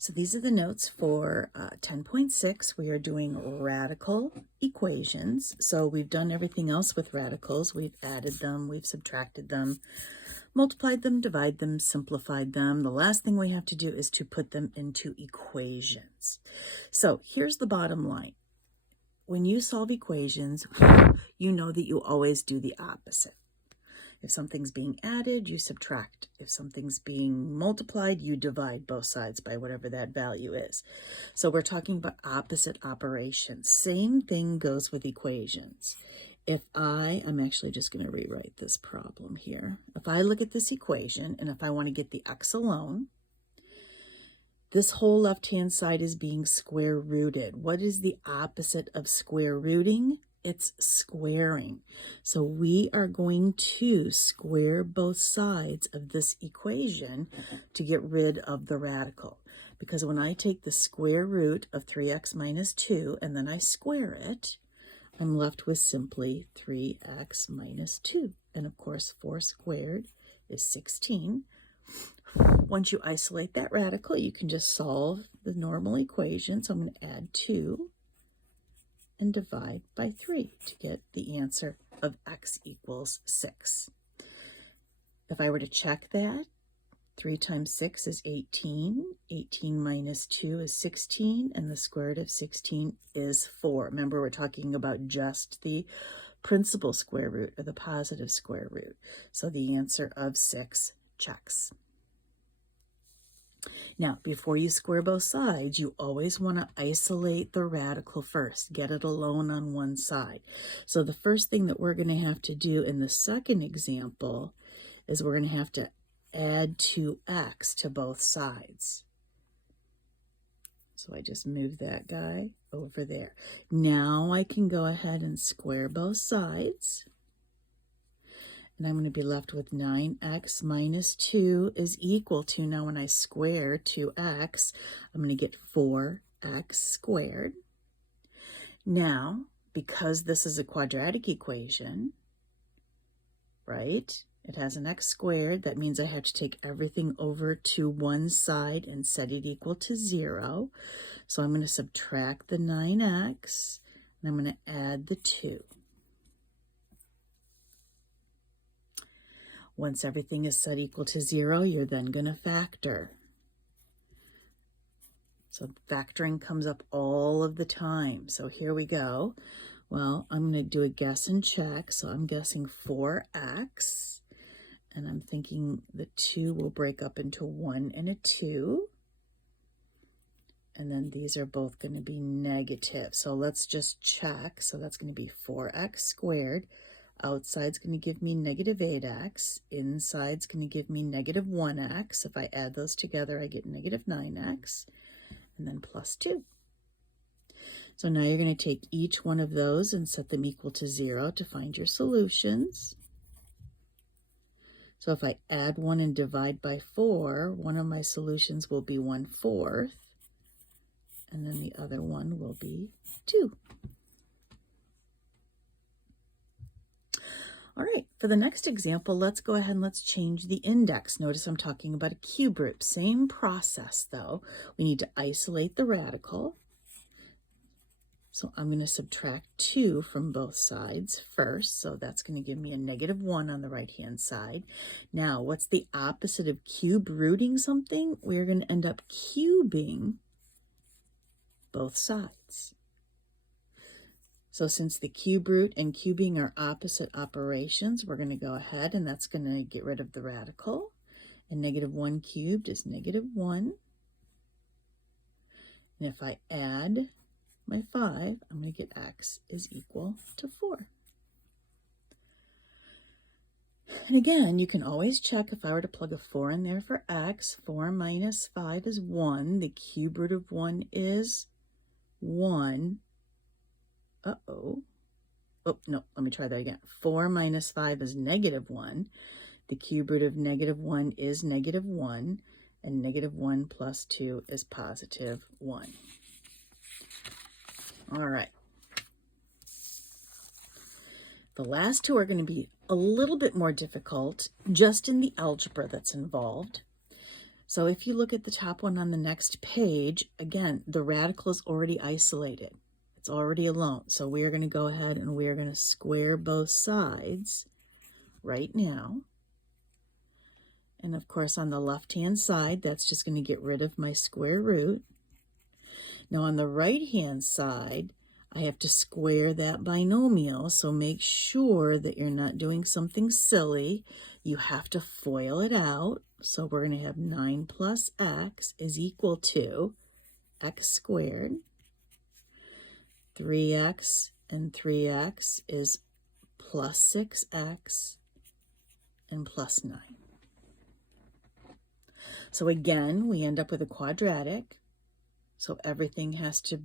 So these are the notes for 10.6. We are doing radical equations. So we've done everything else with radicals. We've added them, we've subtracted them, multiplied them, divided them, simplified them. The last thing we have to do is to put them into equations. So here's the bottom line. When you solve equations, you know that you always do the opposite. If something's being added, you subtract. If something's being multiplied, you divide both sides by whatever that value is. So we're talking about opposite operations. Same thing goes with equations. I'm actually just going to rewrite this problem here. If I look at this equation, and if I want to get the x alone, this whole left-hand side is being square rooted. What is the opposite of square rooting? It's squaring. So we are going to square both sides of this equation to get rid of the radical. Because when I take the square root of 3x minus 2 and then I square it, I'm left with simply 3x minus 2. And of course, 4 squared is 16. Once you isolate that radical, you can just solve the normal equation. So I'm going to add 2 and divide by 3 to get the answer of x equals 6. If I were to check that, 3 times 6 is 18. 18 minus 2 is 16, and the square root of 16 is 4. Remember, we're talking about just the principal square root or the positive square root. So the answer of 6 checks. Now, before you square both sides, you always want to isolate the radical first. Get it alone on one side. So the first thing that we're going to have to do in the second example is we're going to have to add 2x to both sides. So I just move that guy over there. Now I can go ahead and square both sides. And I'm going to be left with 9x minus 2 is equal to, now when I square 2x, I'm going to get 4x squared. Now, because this is a quadratic equation, right, it has an x squared. That means I have to take everything over to one side and set it equal to 0. So I'm going to subtract the 9x, and I'm going to add the 2. Once everything is set equal to 0, you're then going to factor. So factoring comes up all of the time. So here we go. Well, I'm going to do a guess and check. So I'm guessing 4x. And I'm thinking the 2 will break up into 1 and a 2. And then these are both going to be negative. So let's just check. So that's going to be 4x squared. Outside's going to give me negative 8x. Inside's going to give me negative 1x. If I add those together, I get negative 9x. And then plus 2. So now you're going to take each one of those and set them equal to 0 to find your solutions. So if I add 1 and divide by 4, one of my solutions will be 1/4. And then the other one will be 2. All right, for the next example, let's go ahead and let's change the index. Notice I'm talking about a cube root. Same process, though. We need to isolate the radical. So I'm going to subtract 2 from both sides first. So that's going to give me a negative 1 on the right-hand side. Now, what's the opposite of cube rooting something? We're going to end up cubing both sides. So since the cube root and cubing are opposite operations, we're going to go ahead and that's going to get rid of the radical. And negative 1 cubed is negative 1. And if I add my 5, I'm going to get x is equal to 4. And again, you can always check if I were to plug a 4 in there for x. 4 minus 5 is 1. The cube root of 1 is 1. Oh, no, let me try that again. 4 minus 5 is negative 1. The cube root of negative 1 is negative 1. And negative 1 plus 2 is positive 1. All right. The last two are going to be a little bit more difficult just in the algebra that's involved. So if you look at the top one on the next page, again, the radical is already isolated. It's already alone. So we are going to go ahead and we are going to square both sides right now. And of course, on the left-hand side, that's just going to get rid of my square root. Now on the right-hand side, I have to square that binomial, so make sure that you're not doing something silly. You have to FOIL it out. So we're going to have 9 plus x is equal to x squared. 3x and 3x is plus 6x and plus 9. So again, we end up with a quadratic. So everything has to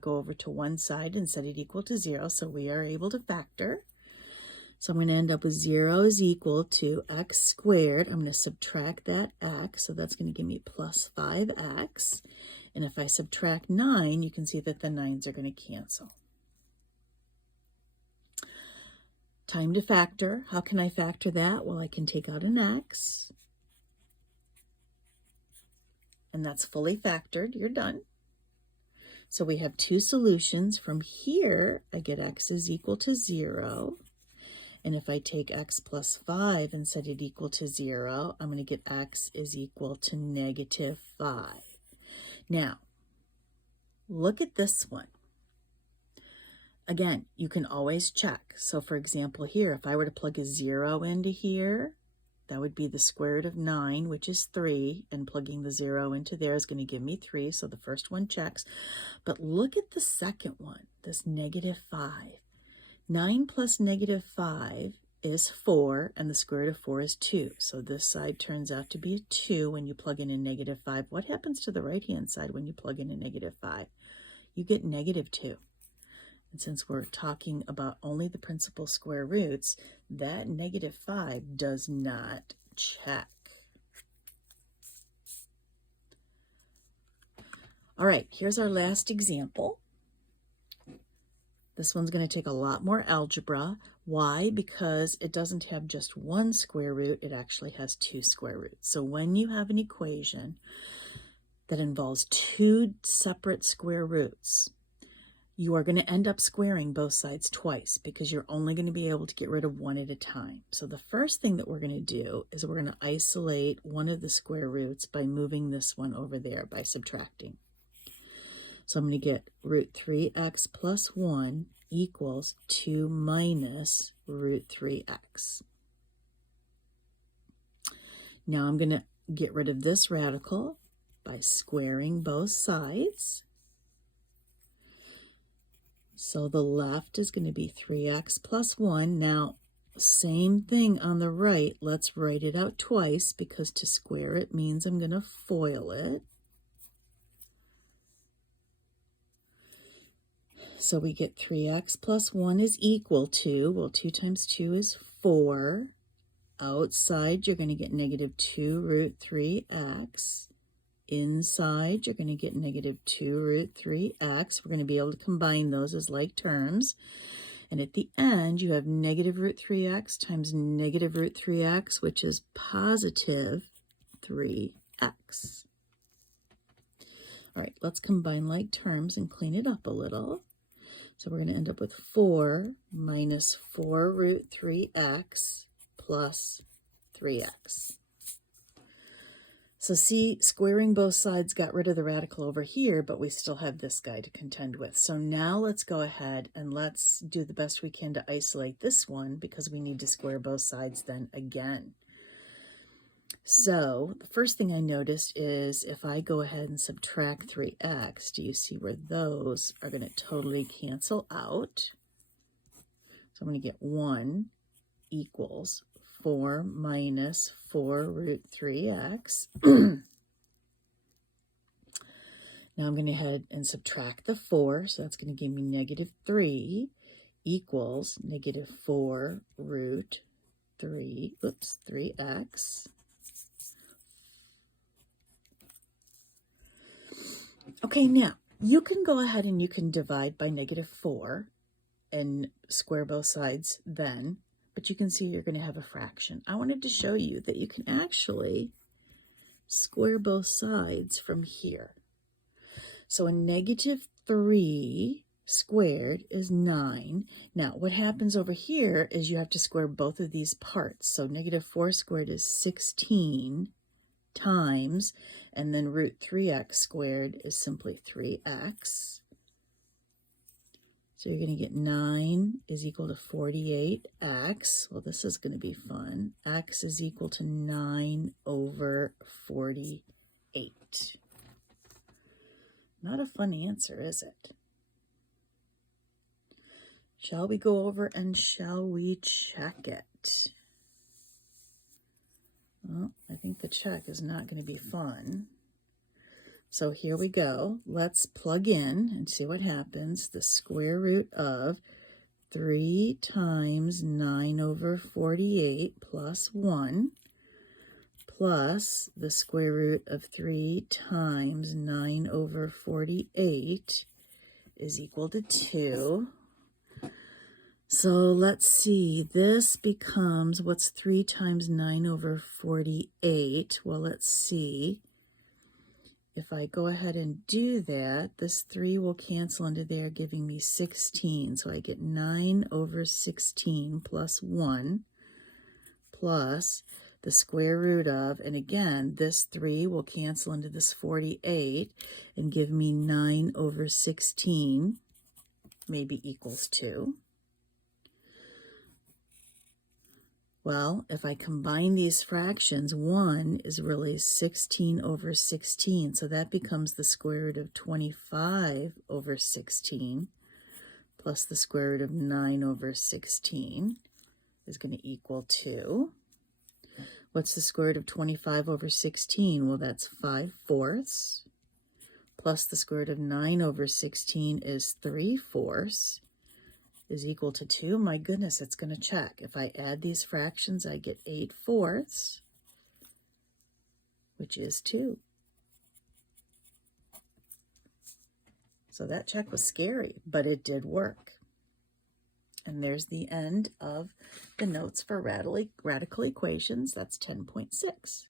go over to one side and set it equal to 0. So we are able to factor. So I'm going to end up with 0 is equal to x squared. I'm going to subtract that x. So that's going to give me plus 5x. And if I subtract 9, you can see that the 9s are going to cancel. Time to factor. How can I factor that? Well, I can take out an x. And that's fully factored. You're done. So we have two solutions. From here, I get x is equal to 0. And if I take x plus 5 and set it equal to 0, I'm going to get x is equal to negative 5. Now, look at this one. Again, you can always check. So for example here, if I were to plug a 0 into here, that would be the square root of 9, which is 3, and plugging the 0 into there is going to give me 3, so the first one checks. But look at the second one, this negative 5. 9 plus negative 5 is 4, and the square root of 4 is 2. So this side turns out to be a 2 when you plug in a negative 5. What happens to the right-hand side when you plug in a negative 5? You get negative 2. And since we're talking about only the principal square roots, that negative 5 does not check. All right, here's our last example. This one's going to take a lot more algebra. Why? Because it doesn't have just one square root, it actually has two square roots. So when you have an equation that involves two separate square roots, you are going to end up squaring both sides twice because you're only going to be able to get rid of one at a time. So the first thing that we're going to do is we're going to isolate one of the square roots by moving this one over there by subtracting. So I'm going to get root 3x plus 1 equals 2 minus root 3x. Now I'm going to get rid of this radical by squaring both sides. So the left is going to be 3x plus 1. Now, same thing on the right. Let's write it out twice because to square it means I'm going to FOIL it. So we get 3x plus 1 is equal to, well, 2 times 2 is 4. Outside, you're going to get negative 2 root 3x. Inside, you're going to get negative 2 root 3x. We're going to be able to combine those as like terms. And at the end, you have negative root 3x times negative root 3x, which is positive 3x. All right, let's combine like terms and clean it up a little. So we're going to end up with 4 minus 4 root 3x plus 3x. So see, squaring both sides got rid of the radical over here, but we still have this guy to contend with. So now let's go ahead and let's do the best we can to isolate this one because we need to square both sides then again. So the first thing I noticed is if I go ahead and subtract 3x, do you see where those are going to totally cancel out? So I'm going to get 1 equals 4 minus 4 root 3x. Now I'm going to head and subtract the 4, so that's going to give me negative 3 equals negative 4 root 3x. Okay, now you can go ahead and you can divide by negative 4 and square both sides then, but you can see you're going to have a fraction. I wanted to show you that you can actually square both sides from here. So a negative 3 squared is 9. Now, what happens over here is you have to square both of these parts. So negative 4 squared is 16 times, and then root 3x squared is simply 3x. So you're going to get 9 is equal to 48x. Well, this is going to be fun. X is equal to 9 over 48. Not a fun answer, is it? Shall we go over and shall we check it? Well, I think the check is not going to be fun. So here we go. Let's plug in and see what happens. The square root of 3 times 9 over 48 plus 1 plus the square root of 3 times 9 over 48 is equal to 2. So let's see, this becomes, what's 3 times 9 over 48? Well, let's see. If I go ahead and do that, this 3 will cancel into there, giving me 16. So I get 9 over 16 plus 1 plus the square root of, and again, this 3 will cancel into this 48 and give me 9 over 16, maybe equals 2. Well, if I combine these fractions, 1 is really 16 over 16, so that becomes the square root of 25 over 16 plus the square root of 9 over 16 is going to equal 2. What's the square root of 25 over 16? Well, that's 5/4 plus the square root of 9 over 16 is 3/4 is equal to 2. My goodness, it's going to check. If I add these fractions, I get 8/4, which is 2. So that check was scary, but it did work. And there's the end of the notes for radical equations. That's 10.6.